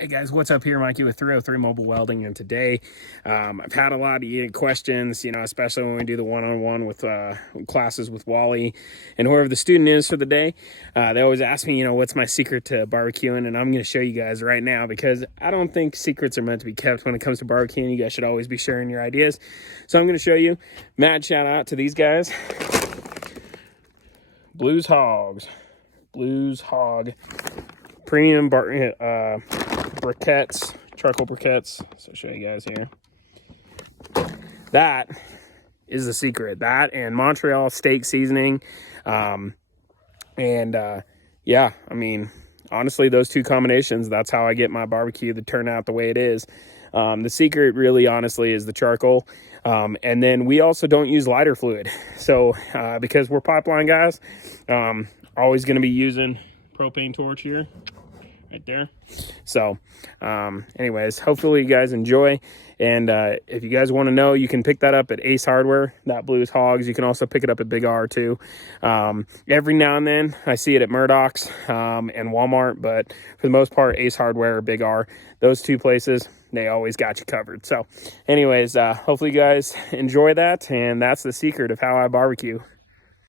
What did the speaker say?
Hey guys, what's up here? Mikey with 303 Mobile Welding, and today I've had a lot of questions, especially when we do the one-on-one with classes with Wally and whoever the student is for the day. They always ask me, what's my secret to barbecuing, and I'm going to show you guys right now because I don't think secrets are meant to be kept when it comes to barbecuing. You guys should always be sharing your ideas. So I'm going to show you. Mad shout out to these guys. Blues Hog premium briquettes, charcoal briquettes. So I'll show you guys here. That is the secret. That and Montreal steak seasoning. Yeah, I mean, honestly, those two combinations, that's how I get my barbecue to turn out the way it is. The secret really, honestly, is the charcoal. And then we also don't use lighter fluid. So because we're pipeline guys, always going to be using propane torch here. Right there. So anyways, hopefully you guys enjoy, and if you guys want to know, you can pick that up at Ace Hardware, that Blues Hogs. You can also pick it up at Big R too. Every now and then I see it at Murdoch's and Walmart, but for the most part, Ace Hardware or Big R, those two places, they always got you covered. So anyways, hopefully you guys enjoy that, and that's the secret of how I barbecue.